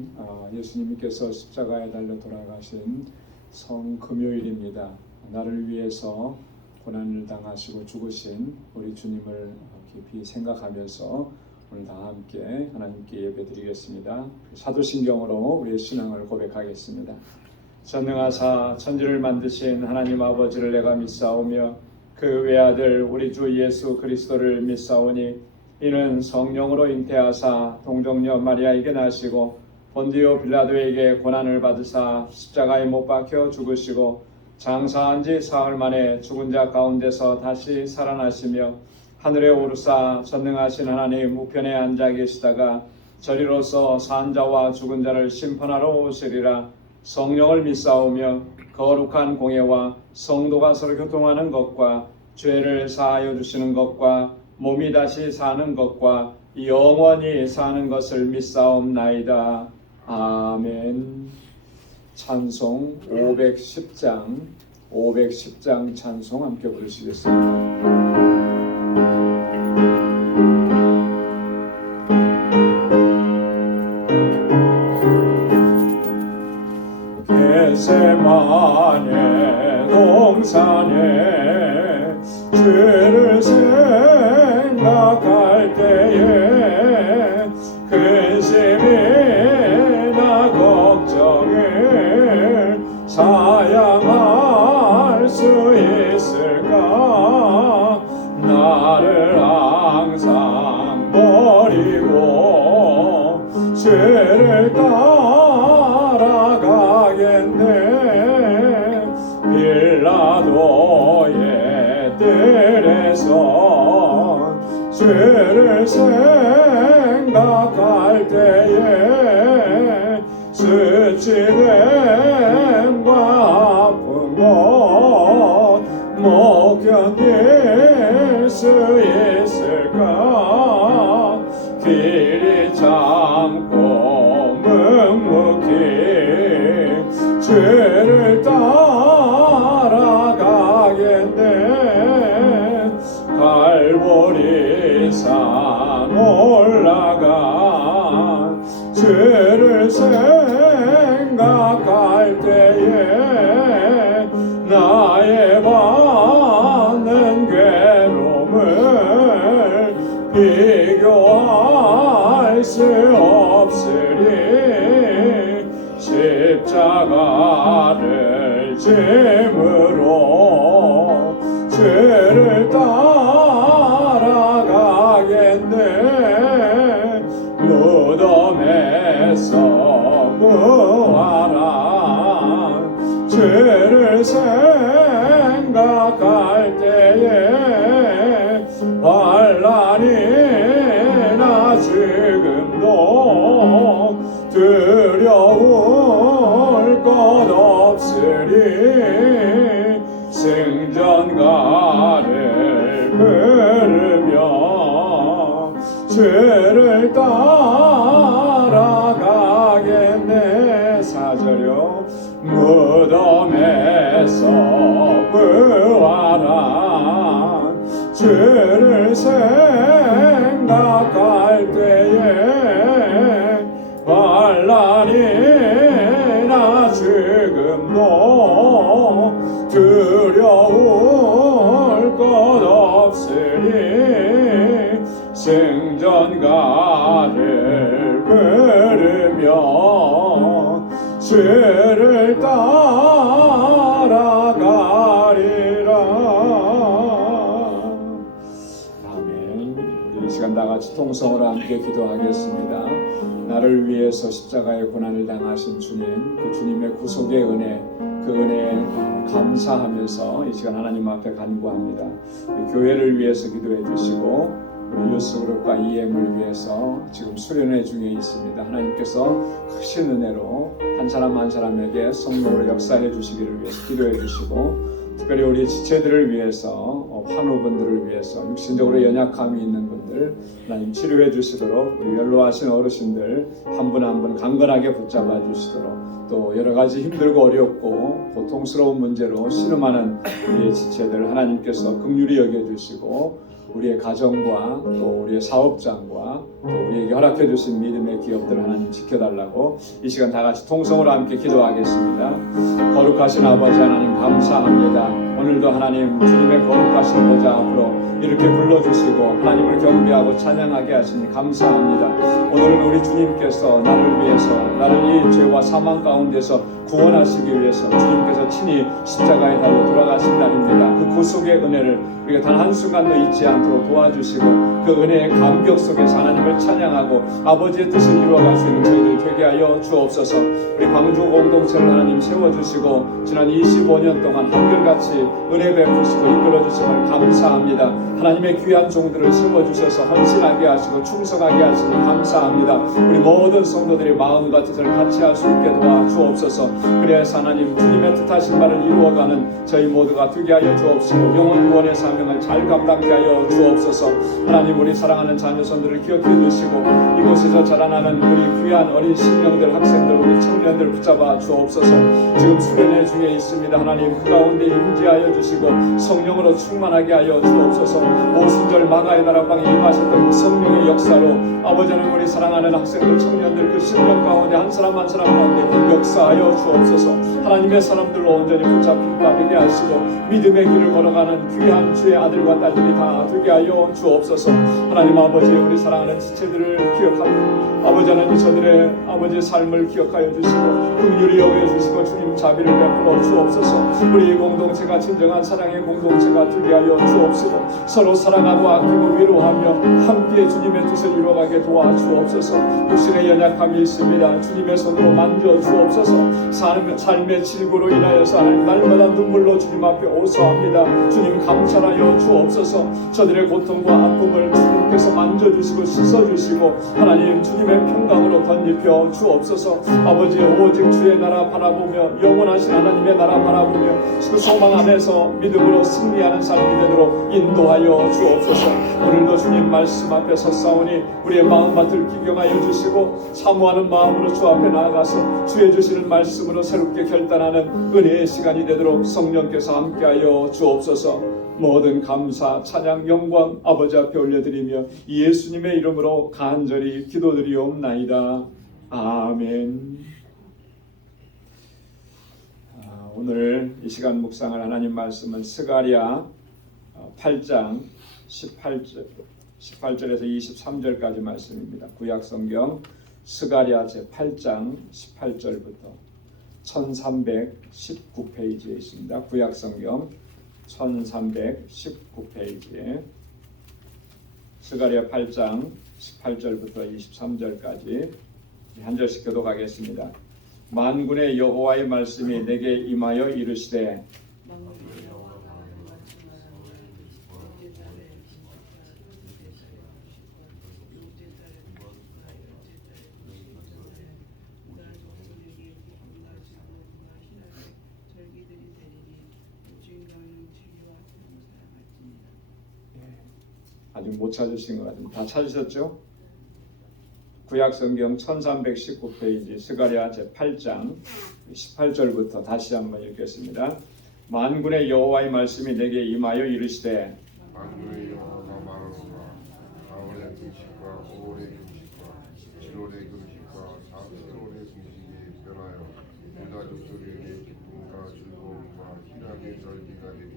오늘은 예수님께서 십자가에 달려 돌아가신 성금요일입니다. 나를 위해서 고난을 당하시고 죽으신 우리 주님을 깊이 생각하면서 오늘 다 함께 하나님께 예배드리겠습니다. 사도신경으로 우리의 신앙을 고백하겠습니다. 전능하사 천지를 만드신 하나님 아버지를 내가 믿사오며 그 외아들 우리 주 예수 그리스도를 믿사오니 이는 성령으로 잉태하사 동정녀 마리아에게 나시고 본디오 빌라도에게 고난을 받으사 십자가에 못 박혀 죽으시고 장사한 지 사흘 만에 죽은 자 가운데서 다시 살아나시며 하늘에 오르사 전능하신 하나님 우편에 앉아 계시다가 저리로서 산 자와 죽은 자를 심판하러 오시리라. 성령을 믿사오며 거룩한 공예와 성도가 서로 교통하는 것과 죄를 사하여 주시는 것과 몸이 다시 사는 것과 영원히 사는 것을 믿사옵나이다. 아멘. 찬송 510장 찬송 함께 부르시겠습니다. 겟세마네 동산에 주를 생각할 때에 근심이나 걱정을 사양할 수 있을까? 나를 항상 버리고 죄를 따라가겠네. 빌라도의 뜰에서 죄를 생각할 때에 수치됨과 아픈 것 못 견딜 수 있을까? 길이 참고 묵묵히 죄를 따라가겠네. 갈보리산 올라가 죄를 생각할 때에 나의 받는 괴로움을 비교할 수 없으리. 십자가를 짐으로 죄를 따라가겠네. 무덤에서 부활한 죄를 생각할 때에 환난이나 죽음도 두려울 것 없으리. 승전가를 부르며 죄를 따라가겠네. 4절요. 무덤에서 부활한 죄를 생각할 때에 환난이나 죽음도 두려울 것 없으리. 승전가를 부르며 죄를 따라가리라. 아멘. 우리 이 시간 다같이 통성으로 함께 기도하겠습니다. 나를 위해서 십자가의 고난을 당하신 주님, 그 주님의 구속의 은혜, 그 은혜에 감사하면서 이 시간 하나님 앞에 간구합니다. 우리 교회를 위해서 기도해 주시고 우리 유스그룹과 EM을 위해서 지금 수련회 중에 있습니다. 하나님께서 크신 은혜로 한 사람 한 사람에게 성령으로 역사해 주시기를 위해서 기도해 주시고, 특별히 우리 지체들을 위해서, 환우분들을 위해서, 육신적으로 연약함이 있는 분들 하나님 치료해 주시도록, 우리 연로하신 어르신들 한 분 한 분 강건하게 붙잡아 주시도록, 또 여러 가지 힘들고 어렵고 고통스러운 문제로 신음하는 우리의 지체들 하나님께서 긍휼히 여겨주시고 우리의 가정과 또 우리의 사업장과 또 우리에게 허락해 주신 믿음의 기업들 하나님 지켜달라고 이 시간 다 같이 통성으로 함께 기도하겠습니다. 거룩하신 아버지 하나님 감사합니다. 오늘도 하나님 주님의 거룩하신 보좌 앞으로 이렇게 불러주시고 하나님을 경배하고 찬양하게 하시니 감사합니다. 오늘은 우리 주님께서 나를 위해서 나를 이 죄와 사망 가운데서 구원하시기 위해서 주님께서 친히 십자가에 달려 돌아가신 날입니다. 그 구속의 은혜를 우리가 단 한순간도 잊지 않도록 도와주시고 그 은혜의 감격 속에서 하나님을 찬양하고 아버지의 뜻을 이루어갈 수 있는 저희들 되게 하여 주옵소서. 우리 광주 공동체를 하나님 세워주시고 지난 25년 동안 한결같이 은혜 베푸시고 이끌어주심을 감사합니다. 하나님의 귀한 종들을 세워주셔서 헌신하게 하시고 충성하게 하시니 감사합니다. 우리 모든 성도들의 마음과 뜻을 같이 할 수 있게 도와주옵소서. 그래서 하나님 주님의 뜻하신 바를 이루어가는 저희 모두가 되게 하여 주옵시고 영원 구원의 사명을 잘 감당케 하여 주옵소서. 하나님 우리 사랑하는 자녀손들을 기억해 주시고 이곳에서 자라나는 우리 귀한 어린 신령들 학생들 우리 청년들 붙잡아 주옵소서. 지금 수련회 중에 있습니다. 하나님 그 가운데 임재하여 주시고 성령으로 충만하게 하여 주옵소서. 오순절 마가의 나라방에 임하셨던 그 성령의 역사로 아버지는 우리 사랑하는 학생들 청년들 그 신령 가운데 한 사람 한 사람 가운데 역사하여 주옵소서. 하나님의 사람들로 온전히 붙잡힌 바 되게 하시고 믿음의 길을 걸어가는 귀한 주의 아들과 딸들이 다 되게 하여 주옵소서. 하나님 아버지 우리 사랑하는 지체들을 기억하고 아버지 하나님 저들의 아버지의 삶을 기억하여 주시고 긍휼히 여겨주시고 주님 자비를 베풀어 주옵소서. 우리 공동체가 진정한 사랑의 공동체가 되게 하여 주옵시고 서로 사랑하고 아끼고 위로하며 함께 주님의 뜻을 이루어가게 도와주옵소서. 육신의 연약함이 있습니다. 주님의 손으로 만져주옵소서. 삶의 질고로 인하여서 하나님 날마다 눈물로 주님 앞에 오소합니다. 주님 감찰하여 주옵소서. 저들의 고통과 아픔을 주님께서 만져주시고 씻어주시고 하나님 주님의 평강으로 덧입혀 주옵소서. 아버지 오직 주의 나라 바라보며 영원하신 하나님의 나라 바라보며 그 소망 안에서 믿음으로 승리하는 삶이 되도록 인도하여 주옵소서. 오늘도 주님 말씀 앞에 섰사오니 우리의 마음밭을 기경하여 주시고 사모하는 마음으로 주 앞에 나아가서 주의 주시는 말씀으로 새롭게 결단하는 은혜의 시간이 되도록 성령께서 함께하여 주옵소서. 모든 감사, 찬양, 영광 아버지 앞에 올려드리며 예수님의 이름으로 간절히 기도드리옵나이다. 아멘. 오늘 이 시간 묵상할 하나님 말씀은 스가랴 8장 18절에서 23절까지 말씀입니다. 구약성경 스가랴 제8장 18절부터 1319페이지에 있습니다. 구약성경 1319페이지에 스가랴 8장 18절부터 23절까지 한 절씩 교독하겠습니다. 만군의 여호와의 말씀이 내게 임하여 이르시되 아직 못 찾으신 것 같은데 다 찾으셨죠? 구약성경 1319페이지 스가랴 제8장 18절부터 다시 한번 읽겠습니다. 만군의 여호와의 말씀이 내게 임하여 이르시되 만군의 여호와가 말하노라. 4월의 금식과 5월의 금식과 7월의 금식과 7월의 금식이 변하여 유다 족속에게 기쁨과 즐거움과 희락의 절기가 되고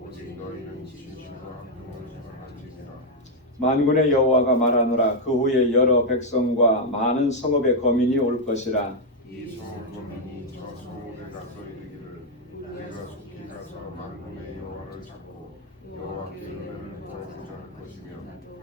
오직 너희는 진실과 학종을 생각할지니라. 만군의 여호와가 말하노라. 그 후에 여러 백성과 많은 성읍의 거민이 올 것이라. 이 성읍 거민이 저 성읍에 가서 이르기를 내가 속히 가서 만군의 여호와를 찾고 여호와께 은혜를 구하고자 할 것이며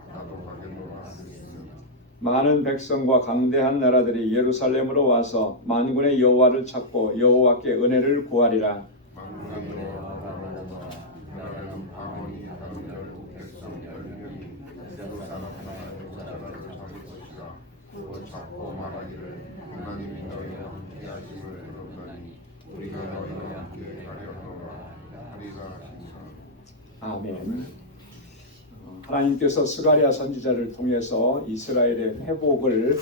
나도 가겠노라 하겠으며 많은 백성과 강대한 나라들이 예루살렘으로 와서 만군의 여호와를 찾고 여호와께 은혜를 구하리라. 만군의 여호와가 말하노라. 그날에는 방언이 다른 열국 백성 10명이 예루살렘 나라의 자를 잡을 것이라. 또 찾고 말하기를 하나님이 너희와 함께 하심을 들었나니 우리가 너희와 함께 가려노라 하리라 하시니라. 아멘. 하나님께서 스가랴 선지자를 통해서 이스라엘의 회복을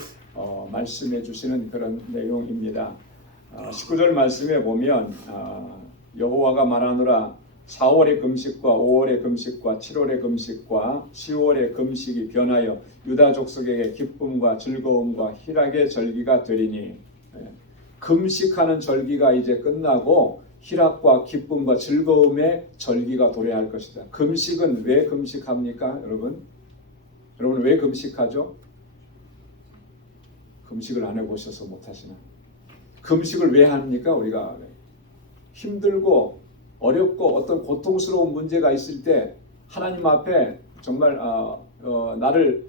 말씀해 주시는 그런 내용입니다. 19절 말씀에 보면 여호와가 말하노라. 4월의 금식과 5월의 금식과 7월의 금식과 10월의 금식이 변하여 유다 족속에게 기쁨과 즐거움과 희락의 절기가 되리니, 금식하는 절기가 이제 끝나고 희락과 기쁨과 즐거움의 절기가 도래할 것이다. 금식은 왜 금식합니까, 여러분? 여러분 왜 금식하죠? 금식을 안 해보셔서 못하시나? 금식을 왜 합니까? 우리가 힘들고 어렵고 어떤 고통스러운 문제가 있을 때 하나님 앞에 정말 나를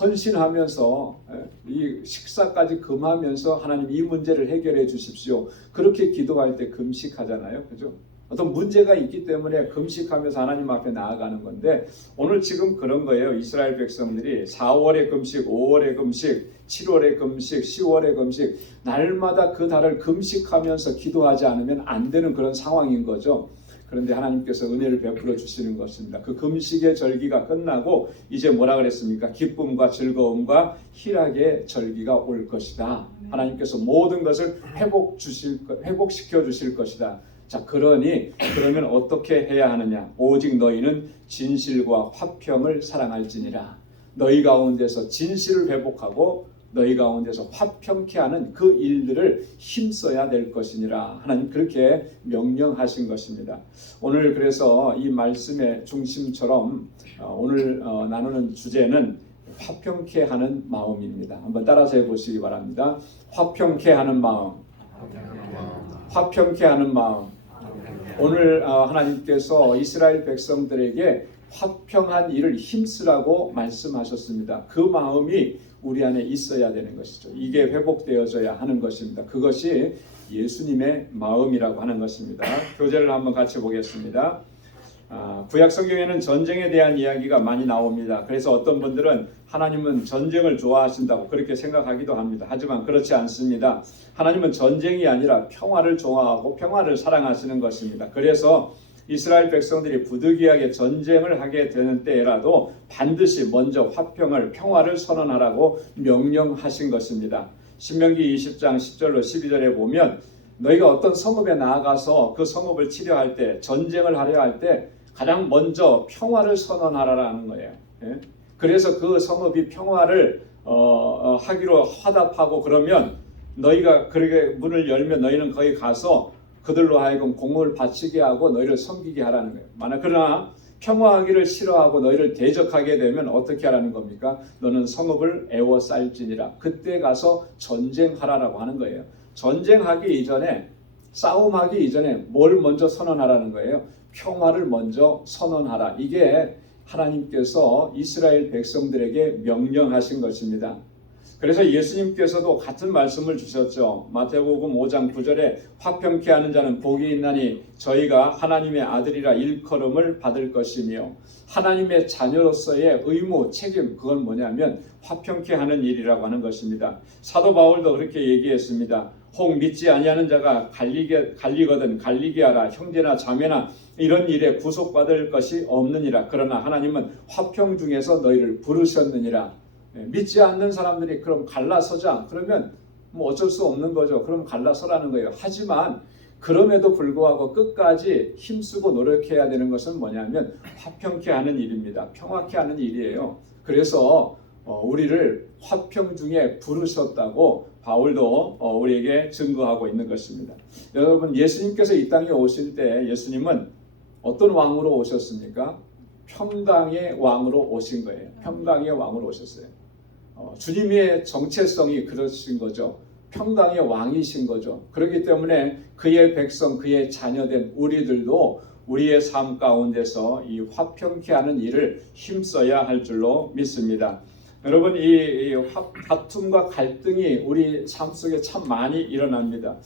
헌신하면서 이 식사까지 금하면서 하나님 이 문제를 해결해 주십시오. 그렇게 기도할 때 금식하잖아요. 그죠? 어떤 문제가 있기 때문에 금식하면서 하나님 앞에 나아가는 건데, 오늘 지금 그런 거예요. 이스라엘 백성들이 4월의 금식, 5월의 금식, 7월의 금식, 10월의 금식, 날마다 그 달을 금식하면서 기도하지 않으면 안 되는 그런 상황인 거죠. 그런데 하나님께서 은혜를 베풀어 주시는 것입니다. 그 금식의 절기가 끝나고 이제 뭐라 그랬습니까? 기쁨과 희락의 절기가 올 것이다. 하나님께서 모든 것을 회복시켜 주실 것이다. 자, 그러면 어떻게 해야 하느냐? 오직 너희는 진실과 화평을 사랑할지니라. 너희 가운데서 진실을 회복하고 너희 가운데서 화평케 하는 그 일들을 힘써야 될 것이니라. 하나님 그렇게 명령하신 것입니다. 오늘 그래서 이 말씀의 중심처럼 오늘 나누는 주제는 화평케 하는 마음입니다. 한번 따라서 해보시기 바랍니다. 화평케 하는 마음. 화평케 하는 마음. 오늘 하나님께서 이스라엘 백성들에게 화평한 일을 힘쓰라고 말씀하셨습니다. 그 마음이 우리 안에 있어야 되는 것이죠. 이게 회복되어져야 하는 것입니다. 그것이 예수님의 마음이라고 하는 것입니다. 교재를 한번 같이 보겠습니다. 구약 성경에는 전쟁에 대한 이야기가 많이 나옵니다. 그래서 어떤 분들은 하나님은 전쟁을 좋아하신다고 그렇게 생각하기도 합니다. 하지만 그렇지 않습니다. 하나님은 전쟁이 아니라 평화를 좋아하고 평화를 사랑하시는 것입니다. 그래서 이스라엘 백성들이 부득이하게 전쟁을 하게 되는 때라도 반드시 먼저 화평을, 평화를 선언하라고 명령하신 것입니다. 신명기 20장 10절로 12절에 보면 너희가 어떤 성읍에 나아가서 그 성읍을 치려할 때, 전쟁을 하려 할 때 가장 먼저 평화를 선언하라는 거예요. 그래서 그 성읍이 평화를 하기로 화답하고, 그러면 너희가 그렇게 문을 열면 너희는 거기 가서 그들로 하여금 공을 바치게 하고 너희를 섬기게 하라는 거예요. 그러나 평화하기를 싫어하고 너희를 대적하게 되면 어떻게 하라는 겁니까? 너는 성읍을 애워쌀지니라. 그때 가서 전쟁하라라고 하는 거예요. 전쟁하기 이전에, 싸움하기 이전에 뭘 먼저 선언하라는 거예요? 평화를 먼저 선언하라. 이게 하나님께서 이스라엘 백성들에게 명령하신 것입니다. 그래서 예수님께서도 같은 말씀을 주셨죠. 마태복음 5장 9절에 화평케 하는 자는 복이 있나니 저희가 하나님의 아들이라 일컬음을 받을 것이며, 하나님의 자녀로서의 의무, 책임, 그건 뭐냐면 화평케 하는 일이라고 하는 것입니다. 사도 바울도 그렇게 얘기했습니다. 혹 믿지 아니하는 자가 갈리거든 갈리게 하라. 형제나 자매나 이런 일에 구속받을 것이 없느니라. 그러나 하나님은 화평 중에서 너희를 부르셨느니라. 믿지 않는 사람들이 그럼 갈라서자, 그러면 뭐 어쩔 수 없는 거죠. 그럼 갈라서라는 거예요. 하지만 그럼에도 불구하고 끝까지 힘쓰고 노력해야 되는 것은 뭐냐면 화평케 하는 일입니다. 평화케 하는 일이에요. 그래서 우리를 화평 중에 부르셨다고 바울도 우리에게 증거하고 있는 것입니다. 여러분, 예수님께서 이 땅에 오실 때 예수님은 어떤 왕으로 오셨습니까? 평강의 왕으로 오신 거예요. 평강의 왕으로 오셨어요. 주님의 정체성이 그러신 거죠. 평강의 왕이신 거죠. 그렇기 때문에 그의 백성, 그의 자녀된 우리들도 우리의 삶 가운데서 이 화평케 하는 일을 힘써야 할 줄로 믿습니다. 여러분, 이 다툼과 갈등이 우리 삶 속에 참 많이 일어납니다.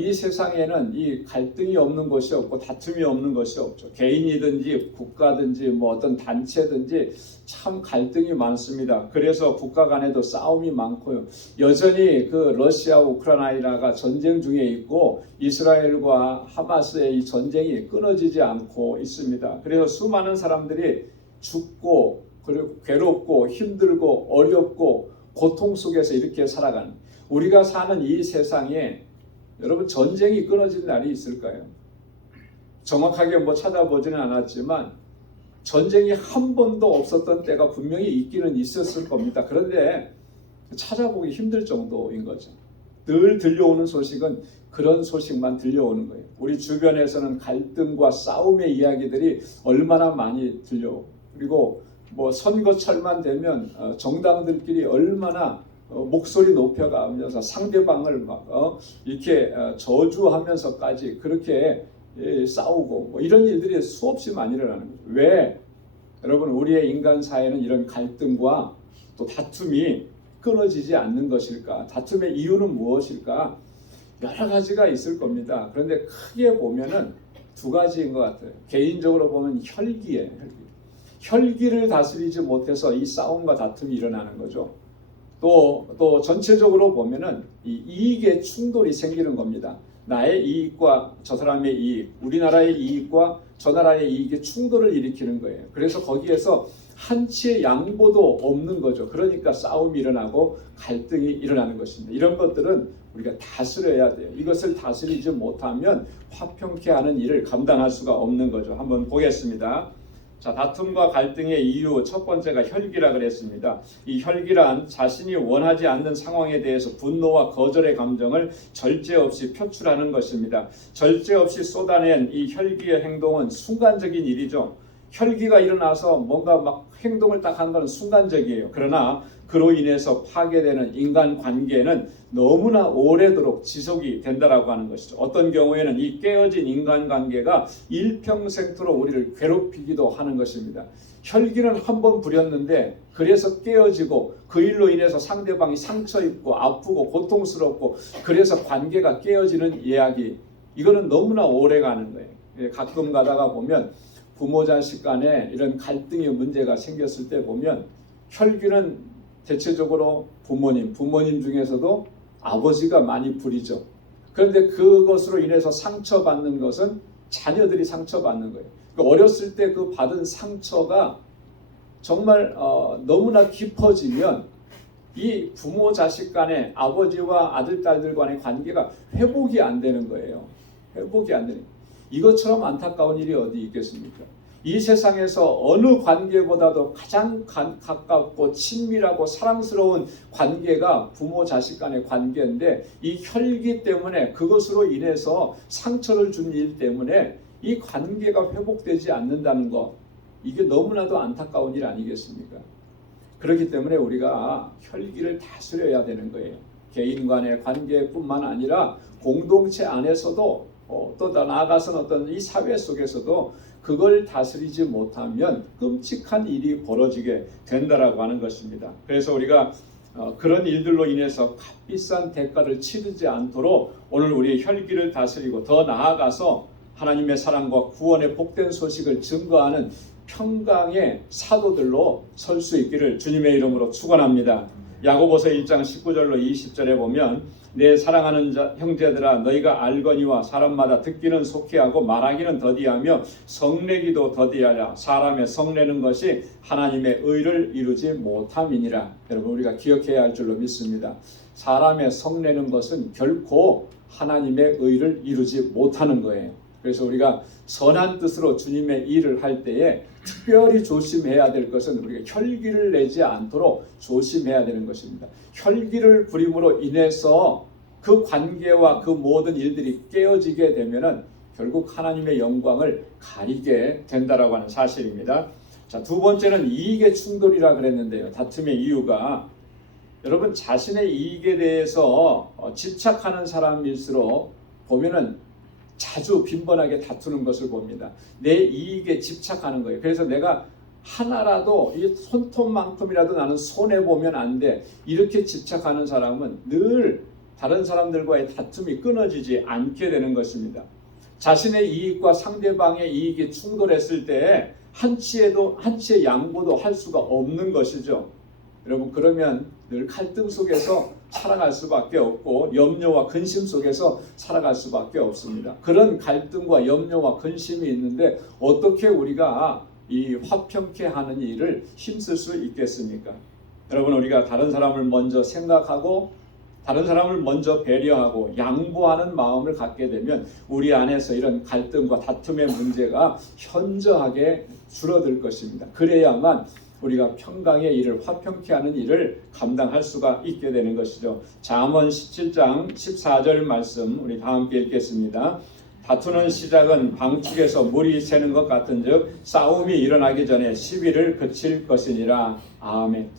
이 세상에는 이 갈등이 없는 것이 없고 다툼이 없는 것이 없죠. 개인이든지 국가든지 뭐 어떤 단체든지 참 갈등이 많습니다. 그래서 국가 간에도 싸움이 많고요. 여전히 그 러시아와 우크라이나가 전쟁 중에 있고 이스라엘과 하마스의 이 전쟁이 끊어지지 않고 있습니다. 그래서 수많은 사람들이 죽고 그리고 괴롭고 힘들고 어렵고 고통 속에서 이렇게 살아가는, 우리가 사는 이 세상에 여러분 전쟁이 끊어진 날이 있을까요? 정확하게 뭐 찾아보지는 않았지만 전쟁이 한 번도 없었던 때가 분명히 있기는 있었을 겁니다. 그런데 찾아보기 힘들 정도인 거죠. 늘 들려오는 소식은 그런 소식만 들려오는 거예요. 우리 주변에서는 갈등과 싸움의 이야기들이 얼마나 많이 들려오고, 그리고 뭐 선거철만 되면 정당들끼리 얼마나 목소리 높여가면서 상대방을 막 이렇게 저주하면서까지 그렇게 싸우고 뭐 이런 일들이 수없이 많이 일어나는 거죠. 왜? 여러분, 우리의 인간 사회는 이런 갈등과 또 다툼이 끊어지지 않는 것일까? 다툼의 이유는 무엇일까? 여러 가지가 있을 겁니다. 그런데 크게 보면은 두 가지인 것 같아요. 개인적으로 보면 혈기예요. 혈기를 다스리지 못해서 이 싸움과 다툼이 일어나는 거죠. 또 전체적으로 보면은 이 이익의 충돌이 생기는 겁니다. 나의 이익과 저 사람의 이익, 우리나라의 이익과 저 나라의 이익의 충돌을 일으키는 거예요. 그래서 거기에서 한치의 양보도 없는 거죠. 그러니까 싸움이 일어나고 갈등이 일어나는 것입니다. 이런 것들은 우리가 다스려야 돼요. 이것을 다스리지 못하면 화평케 하는 일을 감당할 수가 없는 거죠. 한번 보겠습니다. 자, 다툼과 갈등의 이유 첫 번째가 혈기라 그랬습니다. 이 혈기란 자신이 원하지 않는 상황에 대해서 분노와 거절의 감정을 절제 없이 표출하는 것입니다. 절제 없이 쏟아낸 이 혈기의 행동은 순간적인 일이죠. 혈기가 일어나서 뭔가 막 행동을 딱 한 건 순간적이에요. 그러나 그로 인해서 파괴되는 인간관계는 너무나 오래도록 지속이 된다라고 하는 것이죠. 어떤 경우에는 이 깨어진 인간관계가 일평생토록 우리를 괴롭히기도 하는 것입니다. 혈기는 한 번 부렸는데 그래서 깨어지고 그 일로 인해서 상대방이 상처 입고 아프고 고통스럽고 그래서 관계가 깨어지는 이야기, 이거는 너무나 오래가는 거예요. 가끔 가다가 보면 부모 자식 간에 이런 갈등의 문제가 생겼을 때 보면 혈기는 대체적으로 부모님 중에서도 아버지가 많이 부리죠. 그런데 그것으로 인해서 상처받는 것은 자녀들이 상처받는 거예요. 어렸을 때 그 받은 상처가 정말 너무나 깊어지면 이 부모 자식 간의 아버지와 아들 딸들 간의 관계가 회복이 안 되는 거예요. 회복이 안 되는 거예요. 이것처럼 안타까운 일이 어디 있겠습니까? 이 세상에서 어느 관계보다도 가장 가깝고 친밀하고 사랑스러운 관계가 부모 자식 간의 관계인데 이 혈기 때문에 그것으로 인해서 상처를 준 일 때문에 이 관계가 회복되지 않는다는 것, 이게 너무나도 안타까운 일 아니겠습니까? 그렇기 때문에 우리가 혈기를 다스려야 되는 거예요. 개인 간의 관계뿐만 아니라 공동체 안에서도 또 나아가서는 어떤 이 사회 속에서도 그걸 다스리지 못하면 끔찍한 일이 벌어지게 된다라고 하는 것입니다. 그래서 우리가 그런 일들로 인해서 값비싼 대가를 치르지 않도록 오늘 우리의 혈기를 다스리고 더 나아가서 하나님의 사랑과 구원의 복된 소식을 증거하는 평강의 사도들로 설 수 있기를 주님의 이름으로 축원합니다. 야고보서 1장 19절로 20절에 보면 내 사랑하는 형제들아 너희가 알거니와 사람마다 듣기는 속히하고 말하기는 더디하며 성내기도 더디하라. 사람의 성내는 것이 하나님의 의를 이루지 못함이니라. 여러분, 우리가 기억해야 할 줄로 믿습니다. 사람의 성내는 것은 결코 하나님의 의를 이루지 못하는 거예요. 그래서 우리가 선한 뜻으로 주님의 일을 할 때에 특별히 조심해야 될 것은 우리가 혈기를 내지 않도록 조심해야 되는 것입니다. 혈기를 부림으로 인해서 그 관계와 그 모든 일들이 깨어지게 되면은 결국 하나님의 영광을 가리게 된다라고 하는 사실입니다. 자, 두 번째는 이익의 충돌이라 그랬는데요. 다툼의 이유가 여러분 자신의 이익에 대해서 집착하는 사람일수록 보면은 자주 빈번하게 다투는 것을 봅니다. 내 이익에 집착하는 거예요. 그래서 내가 하나라도 이 손톱만큼이라도 나는 손해보면 안 돼. 이렇게 집착하는 사람은 늘 다른 사람들과의 다툼이 끊어지지 않게 되는 것입니다. 자신의 이익과 상대방의 이익이 충돌했을 때 한치의 양보도 할 수가 없는 것이죠. 여러분, 그러면 늘 갈등 속에서 살아갈 수밖에 없고 염려와 근심 속에서 살아갈 수밖에 없습니다. 그런 갈등과 염려와 근심이 있는데 어떻게 우리가 이 화평케 하는 일을 힘쓸 수 있겠습니까? 여러분, 우리가 다른 사람을 먼저 생각하고 다른 사람을 먼저 배려하고 양보하는 마음을 갖게 되면 우리 안에서 이런 갈등과 다툼의 문제가 현저하게 줄어들 것입니다. 그래야만 우리가 평강의 일을, 화평케 하는 일을 감당할 수가 있게 되는 것이죠. 잠언 17장 14절 말씀 우리 다 함께 읽겠습니다. 다투는 시작은 방축에서 물이 새는 것 같은즉 싸움이 일어나기 전에 시비를 그칠 것이니라. 아멘.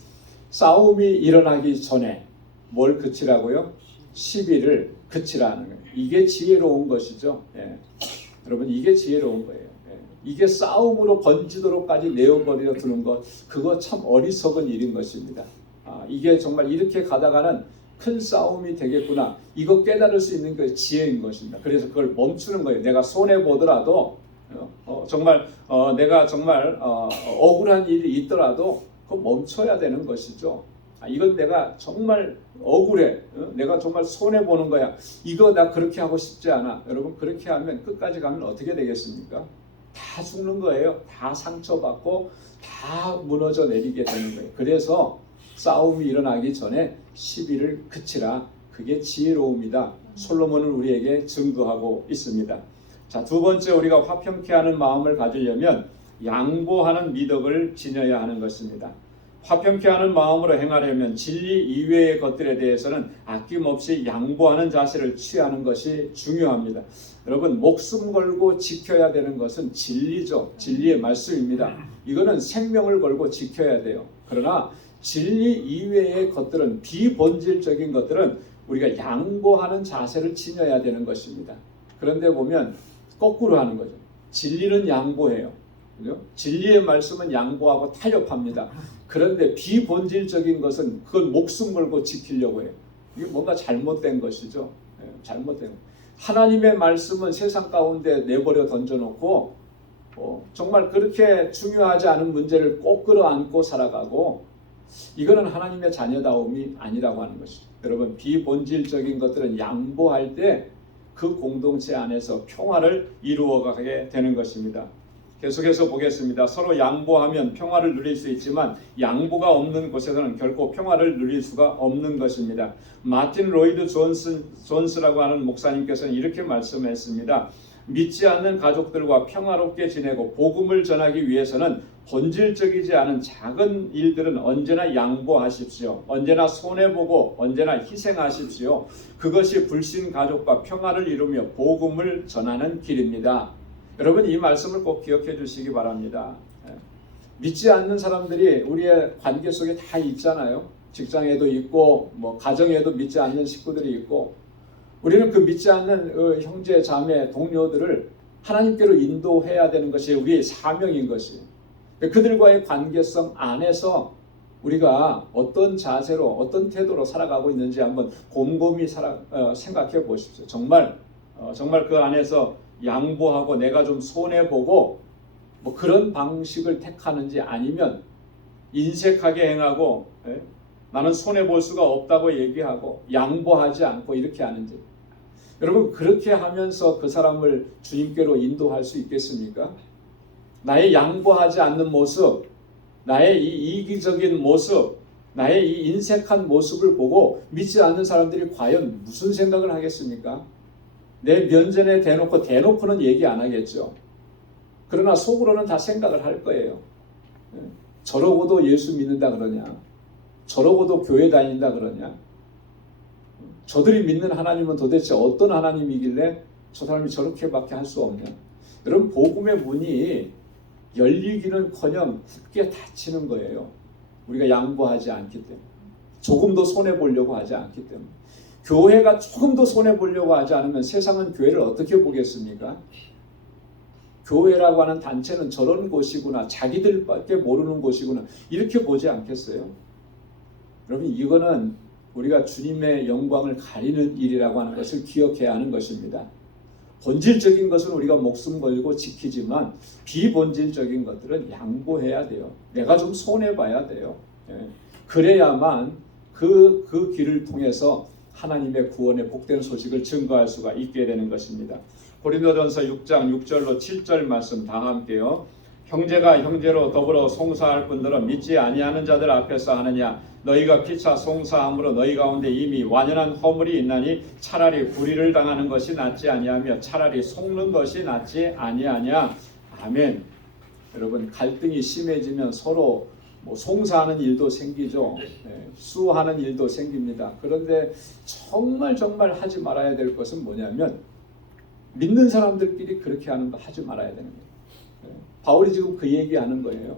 싸움이 일어나기 전에 뭘 그치라고요? 시비를 그치라는 거예요. 이게 지혜로운 것이죠. 예. 여러분, 이게 지혜로운 거예요. 예. 이게 싸움으로 번지도록까지 내어버려 두는 것, 그거 참 어리석은 일인 것입니다. 이게 정말 이렇게 가다가는 큰 싸움이 되겠구나, 이거 깨달을 수 있는 게 지혜인 것입니다. 그래서 그걸 멈추는 거예요. 내가 손해 보더라도 정말 내가 정말 억울한 일이 있더라도 그거 멈춰야 되는 것이죠. 이건 내가 정말 억울해, 내가 정말 손해 보는 거야, 이거 나 그렇게 하고 싶지 않아. 여러분, 그렇게 하면 끝까지 가면 어떻게 되겠습니까? 다 죽는 거예요. 다 상처받고 다 무너져 내리게 되는 거예요. 그래서 싸움이 일어나기 전에 시비를 그치라. 그게 지혜로움이다. 솔로몬은 우리에게 증거하고 있습니다. 자, 두 번째, 우리가 화평케 하는 마음을 가지려면 양보하는 미덕을 지녀야 하는 것입니다. 화평케 하는 마음으로 행하려면 진리 이외의 것들에 대해서는 아낌없이 양보하는 자세를 취하는 것이 중요합니다. 여러분, 목숨 걸고 지켜야 되는 것은 진리죠. 진리의 말씀입니다. 이거는 생명을 걸고 지켜야 돼요. 그러나 진리 이외의 것들은, 비본질적인 것들은 우리가 양보하는 자세를 지녀야 되는 것입니다. 그런데 보면 거꾸로 하는 거죠. 진리는 양보해요. 그죠? 진리의 말씀은 양보하고 타협합니다. 그런데 비본질적인 것은 그걸 목숨 걸고 지키려고 해요. 이게 뭔가 잘못된 것이죠. 잘못된 것. 하나님의 말씀은 세상 가운데 내버려 던져놓고 정말 그렇게 중요하지 않은 문제를 꼭 끌어안고 살아가고, 이거는 하나님의 자녀다움이 아니라고 하는 것이죠. 여러분, 비본질적인 것들은 양보할 때 그 공동체 안에서 평화를 이루어가게 되는 것입니다. 계속해서 보겠습니다. 서로 양보하면 평화를 누릴 수 있지만 양보가 없는 곳에서는 결코 평화를 누릴 수가 없는 것입니다. 마틴 로이드 존스라고 하는 목사님께서는 이렇게 말씀했습니다. 믿지 않는 가족들과 평화롭게 지내고 복음을 전하기 위해서는 본질적이지 않은 작은 일들은 언제나 양보하십시오. 언제나 손해보고 언제나 희생하십시오. 그것이 불신 가족과 평화를 이루며 복음을 전하는 길입니다. 여러분, 이 말씀을 꼭 기억해 주시기 바랍니다. 믿지 않는 사람들이 우리의 관계 속에 다 있잖아요. 직장에도 있고 가정에도 믿지 않는 식구들이 있고, 우리는 그 믿지 않는 형제, 자매, 동료들을 하나님께로 인도해야 되는 것이 우리의 사명인 것이. 그들과의 관계성 안에서 우리가 어떤 자세로, 어떤 태도로 살아가고 있는지 한번 곰곰이 생각해 보십시오. 정말 그 안에서 양보하고 내가 좀 손해보고 그런 방식을 택하는지, 아니면 인색하게 행하고 나는 손해볼 수가 없다고 얘기하고 양보하지 않고 이렇게 하는지. 여러분, 그렇게 하면서 그 사람을 주님께로 인도할 수 있겠습니까? 나의 양보하지 않는 모습, 나의 이 이기적인 모습, 나의 이 인색한 모습을 보고 믿지 않는 사람들이 과연 무슨 생각을 하겠습니까? 내 면전에 대놓고는 얘기 안 하겠죠. 그러나 속으로는 다 생각을 할 거예요. 저러고도 예수 믿는다 그러냐? 저러고도 교회 다닌다 그러냐? 저들이 믿는 하나님은 도대체 어떤 하나님이길래 저 사람이 저렇게밖에 할 수 없냐? 여러분, 복음의 문이 열리기는커녕 굳게 닫히는 거예요. 우리가 양보하지 않기 때문에, 조금도 손해보려고 하지 않기 때문에. 교회가 조금도 손해보려고 하지 않으면 세상은 교회를 어떻게 보겠습니까? 교회라고 하는 단체는 저런 곳이구나, 자기들밖에 모르는 곳이구나, 이렇게 보지 않겠어요? 여러분, 이거는 우리가 주님의 영광을 가리는 일이라고 하는 것을 기억해야 하는 것입니다. 본질적인 것은 우리가 목숨 걸고 지키지만 비본질적인 것들은 양보해야 돼요. 내가 좀 손해봐야 돼요. 그래야만 그 길을 통해서 하나님의 구원의 복된 소식을 증거할 수가 있게 되는 것입니다. 고린도전서 6장 6절로 7절 말씀 다 함께요. 형제가 형제로 더불어 송사할 뿐더러 믿지 아니하는 자들 앞에서 하느냐. 너희가 피차 송사함으로 너희 가운데 이미 완연한 허물이 있나니 차라리 불의를 당하는 것이 낫지 아니하며 차라리 속는 것이 낫지 아니하냐. 아멘. 여러분, 갈등이 심해지면 서로 송사하는 일도 생기죠. 수하는 일도 생깁니다. 그런데 정말 하지 말아야 될 것은 뭐냐면 믿는 사람들끼리 그렇게 하는 거 하지 말아야 되는 거예요. 바울이 지금 그 얘기하는 거예요.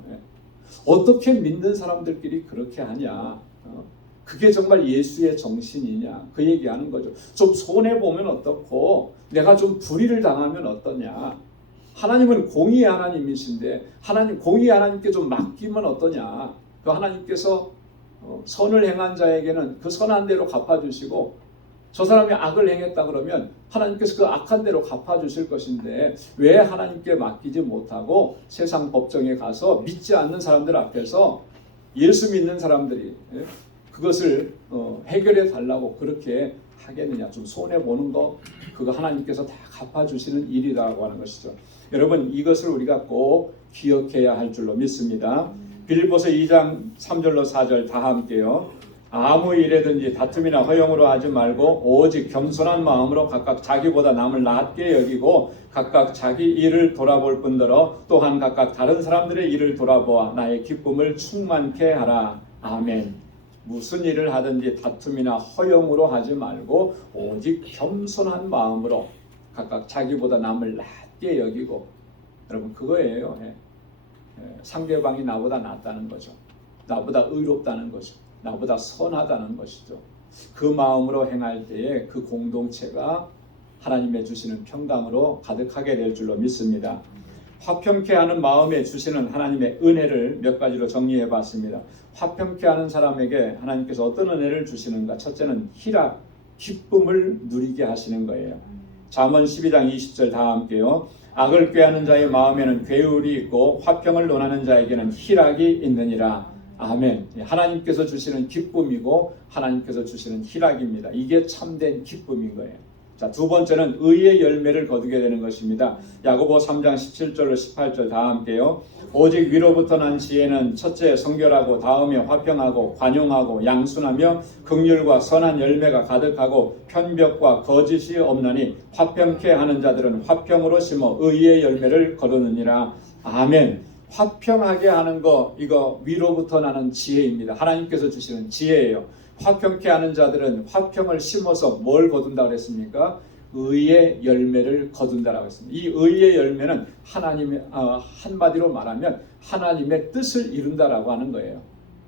어떻게 믿는 사람들끼리 그렇게 하냐. 그게 정말 예수의 정신이냐. 그 얘기하는 거죠. 좀 손해보면 어떻고 내가 좀 불의를 당하면 어떠냐. 하나님은 공의의 하나님이신데 공의의 하나님께 좀 맡기면 어떠냐. 그 하나님께서 선을 행한 자에게는 그 선한 대로 갚아주시고 저 사람이 악을 행했다 그러면 하나님께서 그 악한 대로 갚아주실 것인데 왜 하나님께 맡기지 못하고 세상 법정에 가서 믿지 않는 사람들 앞에서 예수 믿는 사람들이 그것을 해결해 달라고 그렇게 하겠느냐. 좀 손해보는 거 그거 하나님께서 다 갚아주시는 일이라고 하는 것이죠. 여러분, 이것을 우리가 꼭 기억해야 할 줄로 믿습니다. 빌립보서 2장 3절로 4절 다 함께요. 아무 일에든지 다툼이나 허용으로 하지 말고 오직 겸손한 마음으로 각각 자기보다 남을 낮게 여기고 각각 자기 일을 돌아볼 뿐더러 또한 각각 다른 사람들의 일을 돌아보아 나의 기쁨을 충만케 하라. 아멘. 무슨 일을 하든지 다툼이나 허용으로 하지 말고 오직 겸손한 마음으로 각각 자기보다 남을 낮게 여기고. 여러분, 그거예요. 상대방이 나보다 낫다는 거죠. 나보다 의롭다는 거죠. 나보다 선하다는 것이죠. 그 마음으로 행할 때에 그 공동체가 하나님의 주시는 평강으로 가득하게 될 줄로 믿습니다. 화평케 하는 마음에 주시는 하나님의 은혜를 몇 가지로 정리해 봤습니다. 화평케 하는 사람에게 하나님께서 어떤 은혜를 주시는가? 첫째는 희락, 기쁨을 누리게 하시는 거예요. 잠언 12장 20절 다 함께요. 악을 꾀하는 자의 마음에는 괴울이 있고 화평을 논하는 자에게는 희락이 있느니라. 아멘. 하나님께서 주시는 기쁨이고 하나님께서 주시는 희락입니다. 이게 참된 기쁨인 거예요. 자, 두 번째는 의의 열매를 거두게 되는 것입니다. 야고보 3장 17절로 18절 다 함께요. 오직 위로부터 난 지혜는 첫째 성결하고 다음에 화평하고 관용하고 양순하며 긍휼과 선한 열매가 가득하고 편벽과 거짓이 없나니 화평케 하는 자들은 화평으로 심어 의의 열매를 거두느니라. 아멘. 화평하게 하는 거, 이거 위로부터 나는 지혜입니다. 하나님께서 주시는 지혜예요. 화평케 하는 자들은 화평을 심어서 뭘 거둔다고 했습니까? 의의 열매를 거둔다라고 했습니다. 이 의의 열매는 하나님의 한마디로 말하면 하나님의 뜻을 이룬다라고 하는 거예요.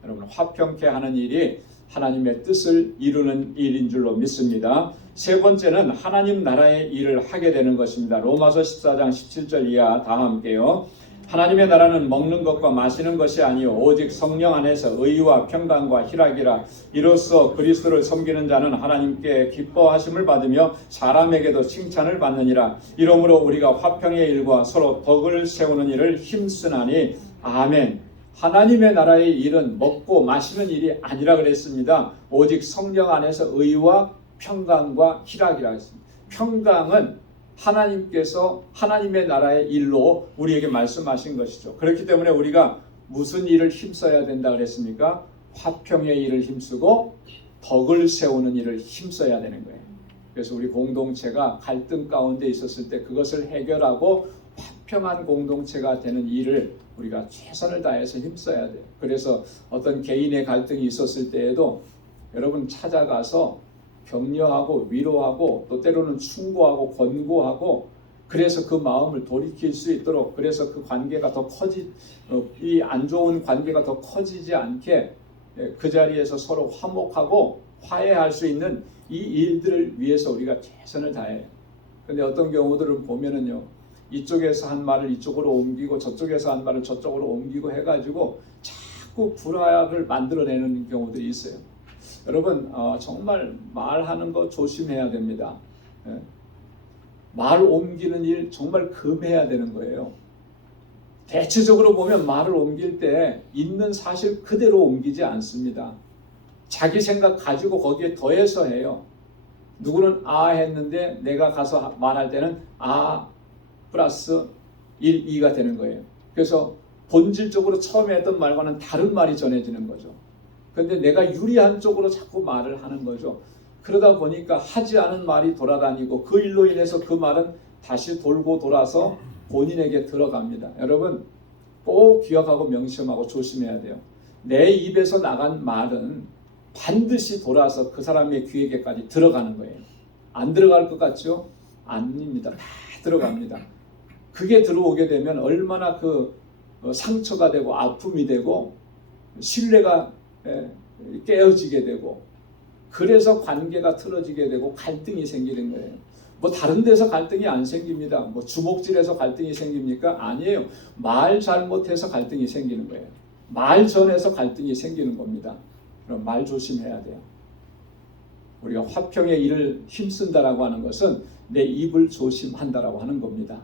여러분, 화평케 하는 일이 하나님의 뜻을 이루는 일인 줄로 믿습니다. 세 번째는 하나님 나라의 일을 하게 되는 것입니다. 로마서 14장 17절 이하 다 함께요. 하나님의 나라는 먹는 것과 마시는 것이 아니요 오직 성령 안에서 의와 평강과 희락이라. 이로써 그리스도를 섬기는 자는 하나님께 기뻐하심을 받으며 사람에게도 칭찬을 받느니라. 이러므로 우리가 화평의 일과 서로 덕을 세우는 일을 힘쓰나니. 아멘. 하나님의 나라의 일은 먹고 마시는 일이 아니라 그랬습니다. 오직 성령 안에서 의와 평강과 희락이라 했습니다. 평강은 하나님께서 하나님의 나라의 일로 우리에게 말씀하신 것이죠. 그렇기 때문에 우리가 무슨 일을 힘써야 된다 그랬습니까? 화평의 일을 힘쓰고 덕을 세우는 일을 힘써야 되는 거예요. 그래서 우리 공동체가 갈등 가운데 있었을 때 그것을 해결하고 화평한 공동체가 되는 일을 우리가 최선을 다해서 힘써야 돼요. 그래서 어떤 개인의 갈등이 있었을 때에도 여러분 찾아가서 격려하고 위로하고 또 때로는 충고하고 권고하고 그래서 그 마음을 돌이킬 수 있도록 그래서 그 관계가 더 이 안 좋은 관계가 더 커지지 않게 그 자리에서 서로 화목하고 화해할 수 있는 이 일들을 위해서 우리가 최선을 다해요. 근데 어떤 경우들은 보면은요, 이쪽에서 한 말을 이쪽으로 옮기고 저쪽에서 한 말을 저쪽으로 옮기고 해가지고 자꾸 불화를 만들어내는 경우들이 있어요. 여러분, 정말 말하는 거 조심해야 됩니다. 말 옮기는 일 정말 금해야 되는 거예요. 대체적으로 보면 말을 옮길 때 있는 사실 그대로 옮기지 않습니다. 자기 생각 가지고 거기에 더해서 해요. 누구는 아 했는데 내가 가서 말할 때는 아 플러스 1, 2가 되는 거예요. 그래서 본질적으로 처음에 했던 말과는 다른 말이 전해지는 거죠. 그런데 내가 유리한 쪽으로 자꾸 말을 하는 거죠. 그러다 보니까 하지 않은 말이 돌아다니고 그 일로 인해서 그 말은 다시 돌고 돌아서 본인에게 들어갑니다. 여러분 꼭 기억하고 명심하고 조심해야 돼요. 내 입에서 나간 말은 반드시 돌아서 그 사람의 귀에게까지 들어가는 거예요. 안 들어갈 것 같죠? 아닙니다. 다 들어갑니다. 그게 들어오게 되면 얼마나 그 상처가 되고 아픔이 되고 신뢰가 깨어지게 되고 그래서 관계가 틀어지게 되고 갈등이 생기는 거예요. 뭐 다른 데서 갈등이 안 생깁니다. 뭐 주먹질해서 갈등이 생깁니까? 아니에요. 말 잘못해서 갈등이 생기는 거예요. 말 전에서 갈등이 생기는 겁니다. 그럼 말 조심해야 돼요. 우리가 화평의 일을 힘쓴다라고 하는 것은 내 입을 조심한다라고 하는 겁니다.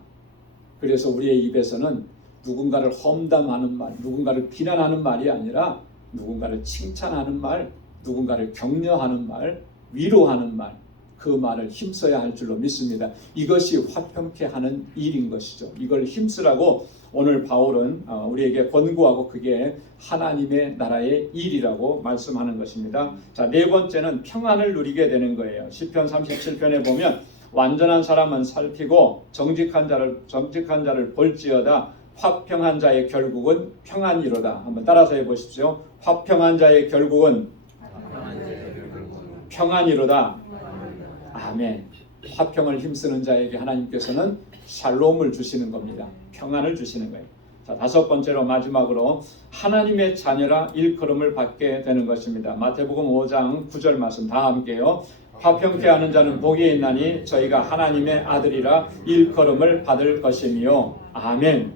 그래서 우리의 입에서는 누군가를 험담하는 말, 누군가를 비난하는 말이 아니라 누군가를 칭찬하는 말, 누군가를 격려하는 말, 위로하는 말, 그 말을 힘써야 할 줄로 믿습니다. 이것이 화평케 하는 일인 것이죠. 이걸 힘쓰라고 오늘 바울은 우리에게 권고하고 그게 하나님의 나라의 일이라고 말씀하는 것입니다. 자, 네 번째는 평안을 누리게 되는 거예요. 시편 37편에 보면 완전한 사람은 살피고 정직한 자를 볼지어다 화평한 자의 결국은 평안이로다. 한번 따라서 해보십시오. 화평한 자의 결국은 평안이로다. 아멘. 화평을 힘쓰는 자에게 하나님께서는 샬롬을 주시는 겁니다. 평안을 주시는 거예요. 자, 다섯 번째로 마지막으로 하나님의 자녀라 일컬음을 받게 되는 것입니다. 마태복음 5장 9절 말씀 다 함께요. 화평케 하는 자는 복이 있나니 저희가 하나님의 아들이라 일컬음을 받을 것이며 아멘.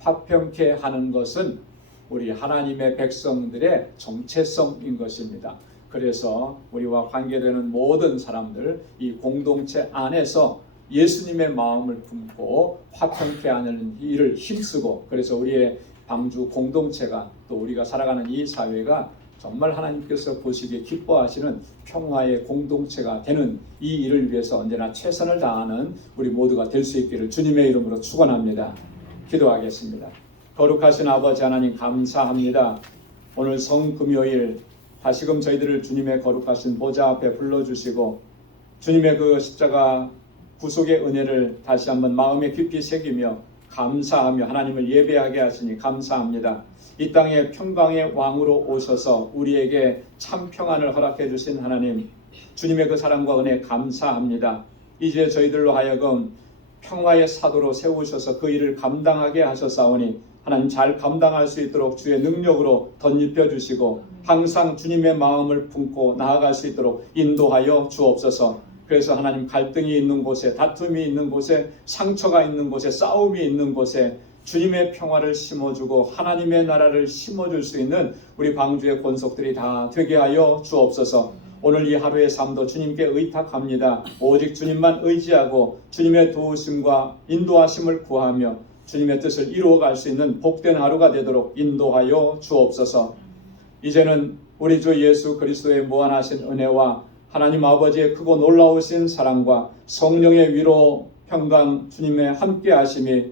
화평케 하는 것은 우리 하나님의 백성들의 정체성인 것입니다. 그래서 우리와 관계되는 모든 사람들 이 공동체 안에서 예수님의 마음을 품고 화평케 하는 일을 힘쓰고 그래서 우리의 방주 공동체가 또 우리가 살아가는 이 사회가 정말 하나님께서 보시기에 기뻐하시는 평화의 공동체가 되는 이 일을 위해서 언제나 최선을 다하는 우리 모두가 될 수 있기를 주님의 이름으로 축원합니다. 기도하겠습니다. 거룩하신 아버지 하나님 감사합니다. 오늘 성금요일 다시금 저희들을 주님의 거룩하신 보좌 앞에 불러주시고 주님의 그 십자가 구속의 은혜를 다시 한번 마음에 깊이 새기며 감사하며 하나님을 예배하게 하시니 감사합니다. 이 땅에 평강의 왕으로 오셔서 우리에게 참 평안을 허락해 주신 하나님 주님의 그 사랑과 은혜 감사합니다. 이제 저희들로 하여금 평화의 사도로 세우셔서 그 일을 감당하게 하셨사오니 하나님 잘 감당할 수 있도록 주의 능력으로 덧입혀 주시고 항상 주님의 마음을 품고 나아갈 수 있도록 인도하여 주옵소서. 그래서 하나님 갈등이 있는 곳에 다툼이 있는 곳에 상처가 있는 곳에 싸움이 있는 곳에 주님의 평화를 심어주고 하나님의 나라를 심어줄 수 있는 우리 광주의 권속들이 다 되게 하여 주옵소서. 오늘 이 하루의 삶도 주님께 의탁합니다. 오직 주님만 의지하고 주님의 도우심과 인도하심을 구하며 주님의 뜻을 이루어갈 수 있는 복된 하루가 되도록 인도하여 주옵소서. 이제는 우리 주 예수 그리스도의 무한하신 은혜와 하나님 아버지의 크고 놀라우신 사랑과 성령의 위로 평강 주님의 함께 하심이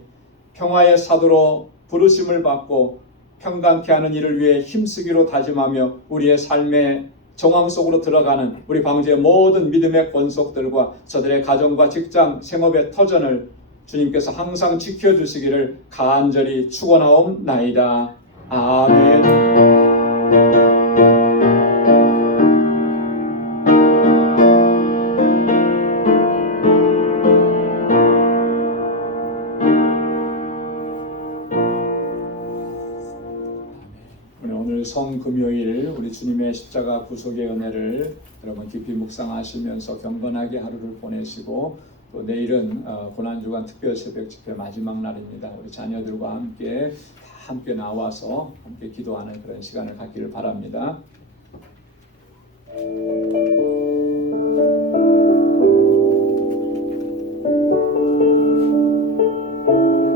평화의 사도로 부르심을 받고 평강케 하는 일을 위해 힘쓰기로 다짐하며 우리의 삶의 정황 속으로 들어가는 우리 광주의 모든 믿음의 권속들과 저들의 가정과 직장, 생업의 터전을 주님께서 항상 지켜주시기를 간절히 축원하옵나이다. 아멘. 오늘 성금요일 우리 주님의 십자가 구속의 은혜를 여러분 깊이 묵상하시면서 경건하게 하루를 보내시고 또 내일은 고난주간 특별 새벽 집회 마지막 날입니다. 우리 자녀들과 함께 나와서 함께 기도하는 그런 시간을 갖기를 바랍니다.